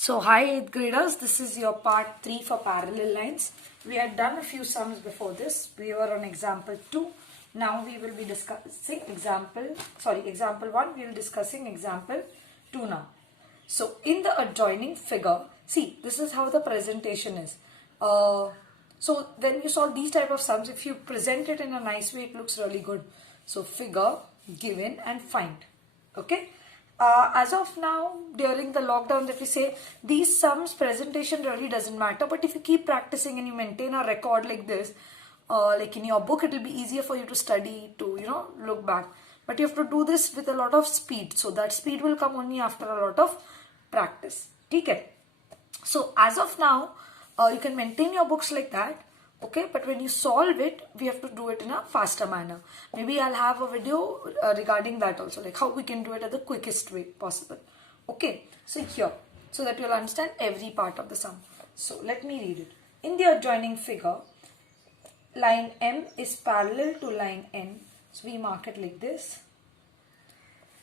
So hi 8th graders, this is your part 3 for parallel lines. We had done a few sums before this. We were on example 2. Now we will be discussing example 1. We will be discussing example 2 now. So in the adjoining figure, see this is how the presentation is. So when you solve these type of sums, if you present it in a nice way, it looks really good. So figure, given and find. Okay. As of now, during the lockdown, if you say these sums, presentation really doesn't matter. But if you keep practicing and you maintain a record like this, like in your book, it will be easier for you to study, to look back. But you have to do this with a lot of speed. So that speed will come only after a lot of practice. Okay. So as of now, you can maintain your books like that. Okay, but when you solve it, we have to do it in a faster manner. Maybe I'll have a video regarding that also, like how we can do it at the quickest way possible. Okay, so here, so that you'll understand every part of the sum. So let me read it. In the adjoining figure, line M is parallel to line N. So we mark it like this.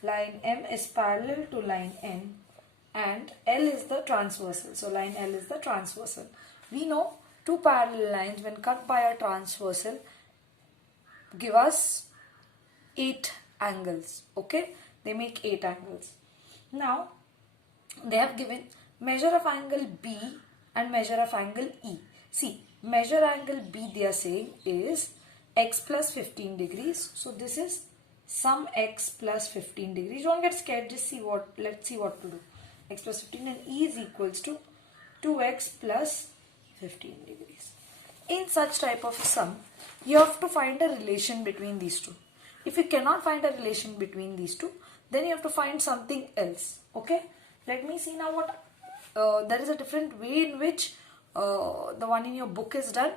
Line M is parallel to line N and L is the transversal. So line L is the transversal. We know two parallel lines when cut by a transversal give us 8 angles. Okay, they make 8 angles. Now they have given measure of angle B and measure of angle E. See, measure angle B they are saying is x plus 15 degrees. So this is some x plus 15 degrees. Don't get scared, just see what, let's see what to do. X plus 15 and E is equals to 2x plus 15 degrees. In such type of sum, you have to find a relation between these two. If you cannot find a relation between these two, then you have to find something else. Okay, let me see now what there is a different way in which the one in your book is done.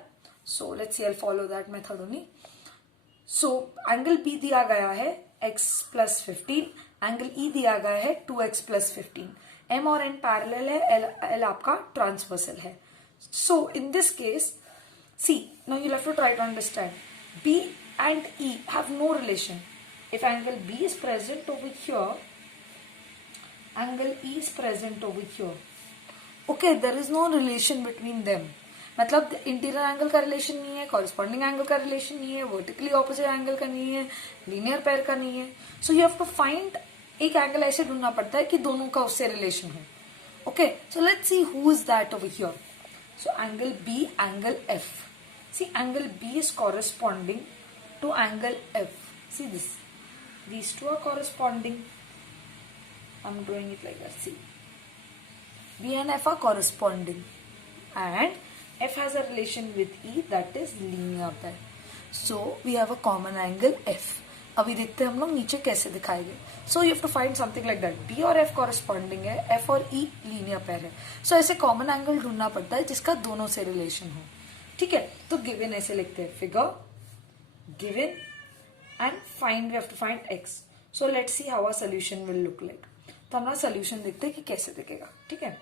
So let's see, I'll follow that method only. So angle B दिया गया है x plus 15, angle E दिया गया है 2x plus 15. M और N parallel है, L आपका transversal है. So in this case, see, now you'll have to try to understand. B and E have no relation. If angle B is present over here, angle E is present over here. Okay, there is no relation between them. मतलब interior angle का relation नहीं है, corresponding angle का relation नहीं है, vertically opposite angle का नहीं है, लीनियर पेयर का नहीं है. So you have to find एक एंगल ऐसे ढूंढना पड़ता है कि दोनों का उससे रिलेशन हो. Okay, so let's see who is that over here. So angle B, angle F. See, angle B is corresponding to angle F. See this. These two are corresponding. I'm drawing it like that. See. B and F are corresponding. And F has a relation with E, that is linear pair. So we have a common angle F. अभी देखते हैं हम लोग नीचे कैसे दिखाएंगे. So you have to find something like that. B और F corresponding है, एफ और ई लीनियर पेयर है. सो ऐसे कॉमन एंगल ढूंढना पड़ता है जिसका दोनों से रिलेशन हो. ठीक है, तो गिवन ऐसे लिखते हैं, figure given and find, we have to find X. So let's see how a solution will look like. तो हमारा सोल्यूशन देखते हैं कि कैसे दिखेगा. ठीक है,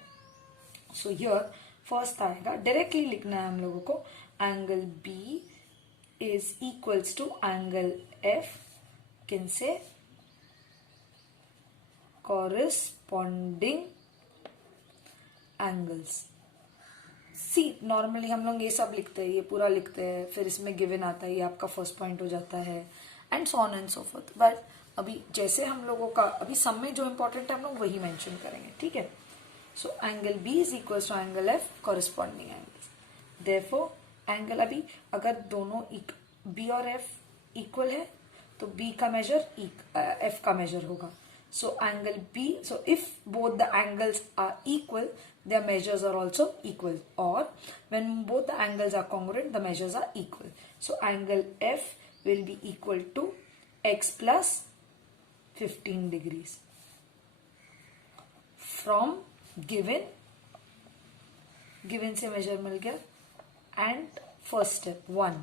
सो हियर फर्स्ट आएगा, डायरेक्टली लिखना है हम लोगों को, angle B is equals to angle F. Can say corresponding angles. See, normally हम लोग ये सब लिखते हैं, ये पूरा लिखते हैं, फिर इसमें गिवन आता है, ये आपका फर्स्ट पॉइंट हो जाता है, and so on and so fourth. But अभी जैसे हम लोगों का अभी सम में जो इंपॉर्टेंट है हम लोग वही मेंशन करेंगे. ठीक है, so angle B is equal to angle F, corresponding angles. Therefore angle, अभी अगर दोनों बी और एफ इक्वल है तो B का मेजर F का मेजर होगा. So angle B, so if both the angles are equal, their measures are also equal, or when both the angles are congruent, the measures are equal. So angle F will be equal to x plus 15 degrees from given से measure मिल गया, and first step 1.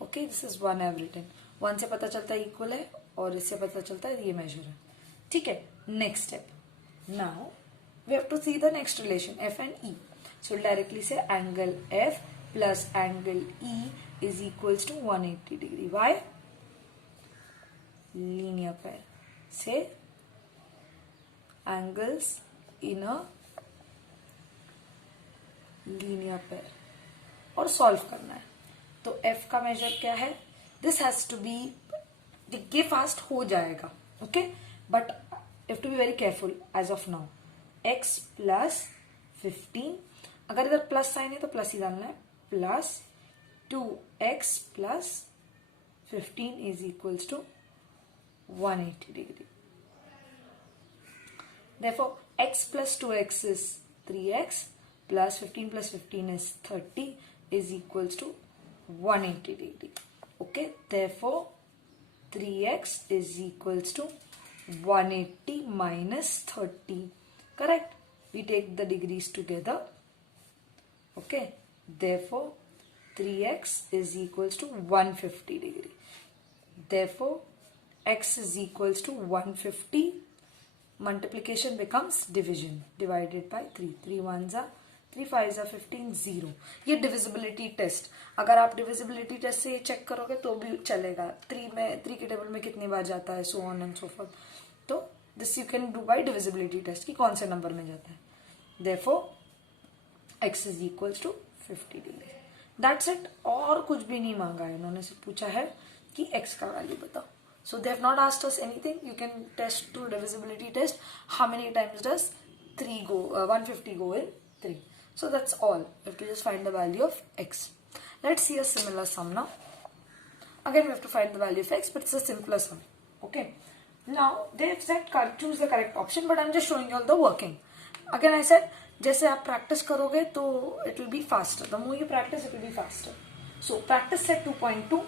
Okay, this is 1 I've written. 1 से पता चलता है equal है और इससे पता चलता है ये मेजर है. ठीक है, next step. Now we have to see the next relation F and E. So directly से angle F plus angle E is equals to 180 degree. Why? Linear pair से angles in a linear pair और solve करना है। तो f का measure क्या है, this has to be, ये फास्ट हो जाएगा, okay, but you have to be very careful as of now. x plus 15, अगर इधर प्लस साइन है तो प्लस ही डालना है, plus 2x plus 15 is equals to 180 degree. Therefore, x plus 2x is 3x plus 15 plus 15 is 30 is equals to 180 degree. Okay, therefore 3x is equals to 180 minus 30. Correct? We take the degrees together. Okay, therefore 3x is equals to 150 degree. Therefore, x is equals to 150. Multiplication becomes division, divided by 3. 3 1s are 3 5s are 15, 0. ये divisibility test, अगर आप divisibility test से check करोगे तो भी चलेगा। 3 के table में कितनी बार जाता है, so on and so forth. तो this you can do by divisibility test कि कौन से नंबर में जाता है। Therefore x is equals to 50 degree. That's it, और कुछ भी नहीं मांगा है, इन्होंने सिर्फ पूछा है कि x का वैल्यू बताओ। So they have not asked us anything. You can test through divisibility test. How many times does 150 go in 3? So that's all. You have to just find the value of x. Let's see a similar sum now. Again we have to find the value of x, but it's a simpler sum. Okay. Now they have said choose the correct option, but I'm just showing you all the working. Again I said, जैसे आप practice करोगे तो it will be faster. The more you practice, it will be faster. So practice set 2.2.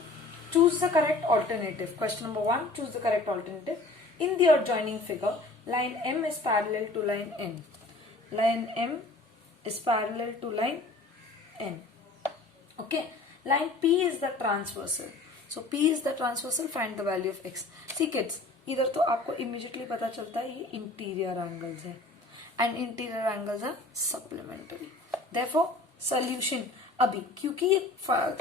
Choose the correct alternative. Question number 1, choose the correct alternative. In the adjoining figure, line M is parallel to line N. Line M is parallel to line N. Okay. Line P is the transversal. So P is the transversal, find the value of x. See kids, इधर तो आपको immediately पता चलता है ये interior angles है. And interior angles are supplementary. Therefore, solution अभी क्योंकि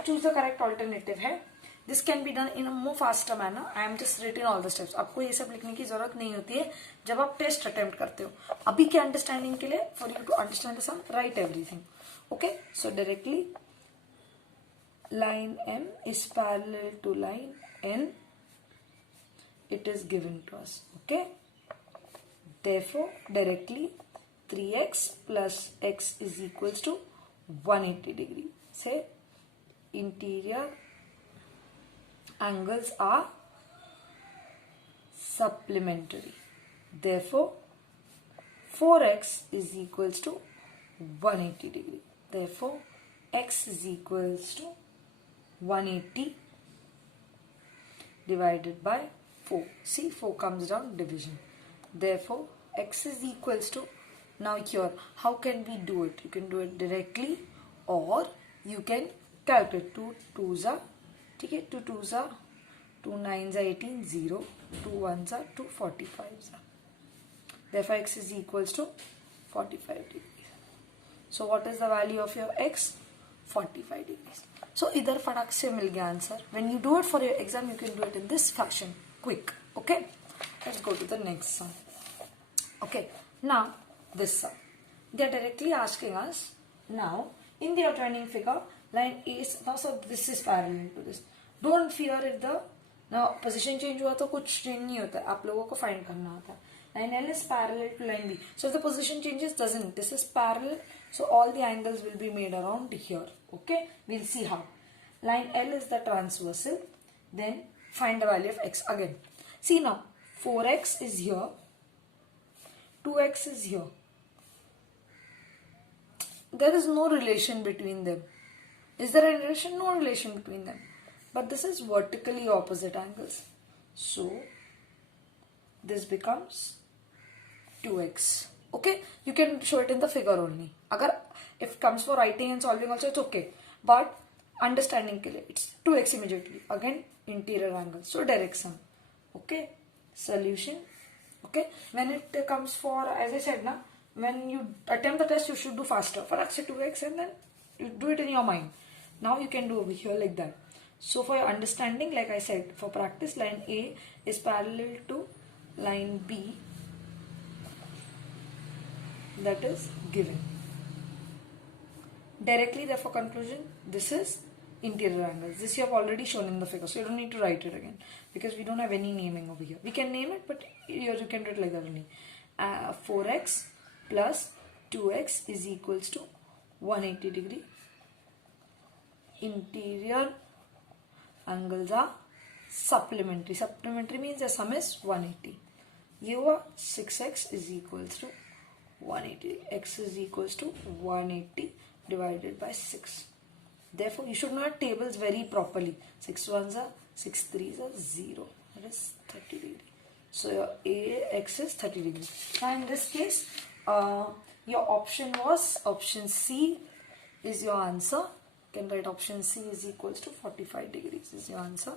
choose the correct alternative है, this can be done in a more faster manner. I am just written all the steps. आपको ये सब लिखने की जरूरत नहीं होती है जब आप टेस्ट अटेम्प्ट करते हो। अभी के अंडरस्टैंडिंग के लिए, for you to understand the sum, write everything. Okay, so directly line M is parallel to line N. It is given to us. Okay. Therefore, directly 3x plus x is equals to 180 degree. Say interior angles are supplementary. Therefore, 4x is equals to 180 degree. Therefore, x is equals to 180 divided by 4. See, 4 comes down division. Therefore, x is equals to, now here, how can we do it? You can do it directly or you can calculate. 2 2s are, ठीक है, 2 2s are 2 9s are 18, 0, 2 1s are 2 45s are. Therefore, x is equals to 45 degrees. So, what is the value of your x? 45 degrees. So, इधर फटाक से मिल गया answer. When you do it for your exam, you can do it in this fashion, quick. Okay, let's go to the next sum. Okay, now this sum. They are directly asking us, now in the outlining figure, line A is, now so this is parallel to this. Don't fear if the now position change हुआ तो कुछ change नहीं होता, आप लोगों को find करना होता है. Line L is parallel to line B. So if the position changes, doesn't. This is parallel. So all the angles will be made around here. Okay, we'll see how. Line L is the transversal. Then find the value of x again. See now, 4x is here, 2x is here. There is no relation between them. Is there a relation? No relation between them. But this is vertically opposite angles. So this becomes 2x. Okay, you can show it in the figure only. Agar if it comes for writing and solving also, it's okay. But understanding ke liye, it's 2x immediately. Again, interior angle. So direct sum. Okay, solution. Okay, when it comes for, as I said, when you attempt the test, you should do faster. For x 2x and then you do it in your mind. Now you can do over here like that. So for your understanding, like I said, for practice, line A is parallel to line B. That is given. Directly, therefore, conclusion, this is interior angles. This you have already shown in the figure, so you don't need to write it again because we don't have any naming over here. We can name it, but here you can do it like that only. 4x plus 2x is equals to 180 degree. Interior angles are supplementary. Supplementary means the sum is 180. Here 6x is equals to 180. X is equals to 180 divided by 6. Therefore, you should know your tables very properly. 6 1s are 6 3s are 0. That is 30 degree. So your AX is 30 degree. Now in this case, your option was option C is your answer. You can write option C is equals to 45 degrees is your answer.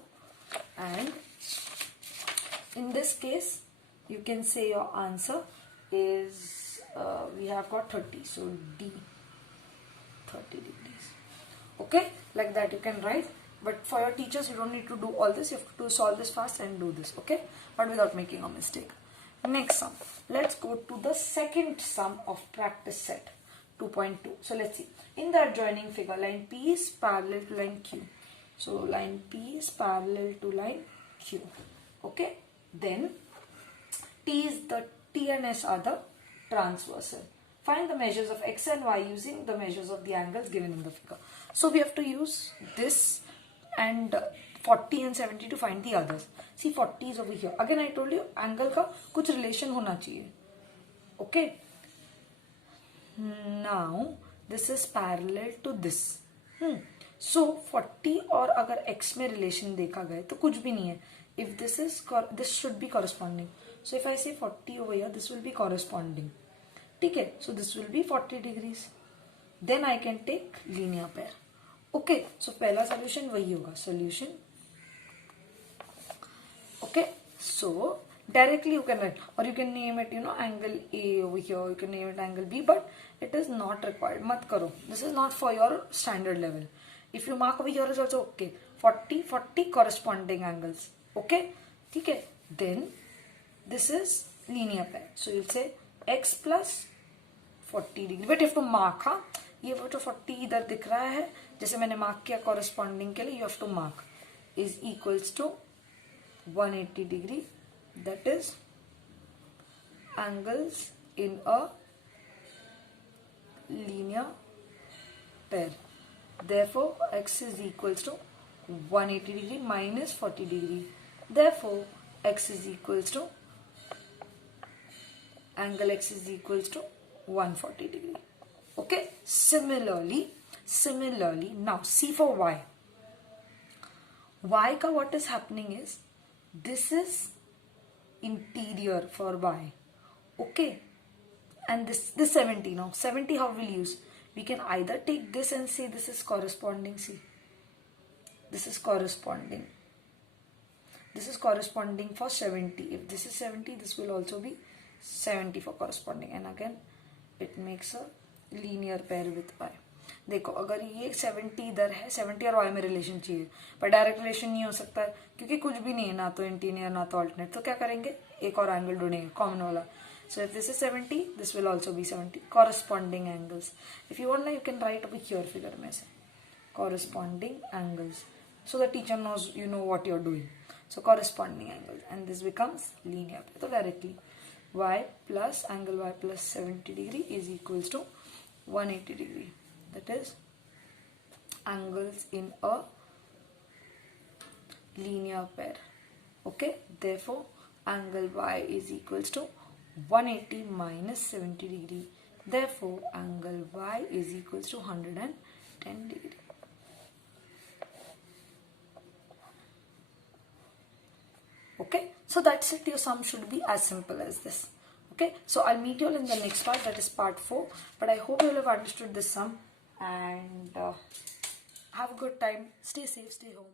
And in this case, you can say your answer is we have got 30. So D 30 degrees. Okay, like that you can write. But for your teachers, you don't need to do all this. You have to solve this fast and do this. Okay, but without making a mistake. Next sum. Let's go to the second sum of practice set 2.2. So let's see. In the adjoining figure, line P is parallel to line Q. So line P is parallel to line Q. Okay. Then T and S are the transversal. Find the measures of X and Y using the measures of the angles given in the figure. So we have to use this and 40 and 70 to find the others. See, 40 is over here. Again, I told you angle का कुछ relation होना चाहिए. Okay. Now this is parallel to this. So 40 और अगर X में relation देखा गया तो कुछ भी नहीं है. If this should be corresponding. So if I say 40 over here, this will be corresponding. Okay, so this will be 40 degrees. Then I can take linear pair. Okay, so पहला solution वही होगा. Solution. Okay, so directly you can write, or you can name it, angle A over here. You can name it angle B, but it is not required. मत करो. This is not for your standard level. If you mark over here is also okay. 40 corresponding angles. Okay, okay. Then this is linear pair. So you'll say X plus 40 degree. But you have to mark, हाँ. ये वो जो 40 इधर दिख रहा है, जैसे मैंने mark किया corresponding के लिए, you have to mark is equals to 180 degree. That is angles in a linear pair. Therefore, X is equals to 180 degree minus 40 degree. Therefore, X is equals to angle X is equals to 140 degree. Okay. Similarly, now see for Y. Y ka what is happening is this is interior for Y. Okay. And this 70 now. 70 how we'll use? We can either take this and say this is corresponding. See. This is corresponding. This is corresponding for 70. If this is 70, this will also be 70 for corresponding. And again, it makes a linear pair with Y. देखो अगर ये 70 इधर है, 70 और Y में relation चाहिए, पर direct relation नहीं हो सकता है क्योंकि कुछ भी नहीं है, ना तो इंटीरियर ना तो अल्टरनेट. तो क्या करेंगे, एक और एंगल ढूंढेंगे कॉमन वाला. So if this is 70, this will also be 70. Corresponding angles. If you want, you can write over here figure में से corresponding angles. So the teacher knows you know what you're doing. So corresponding angles, and this becomes linear. So directly Y plus angle Y plus 70 degree is equals to 180 degree. That is angles in a linear pair. Okay. Therefore, angle Y is equals to 180 minus 70 degree. Therefore, angle Y is equals to 110 degree. Okay, so that's it. Your sum should be as simple as this. Okay, so I'll meet you all in the next part, that is part 4. But I hope you all have understood this sum and have a good time. Stay safe, stay home.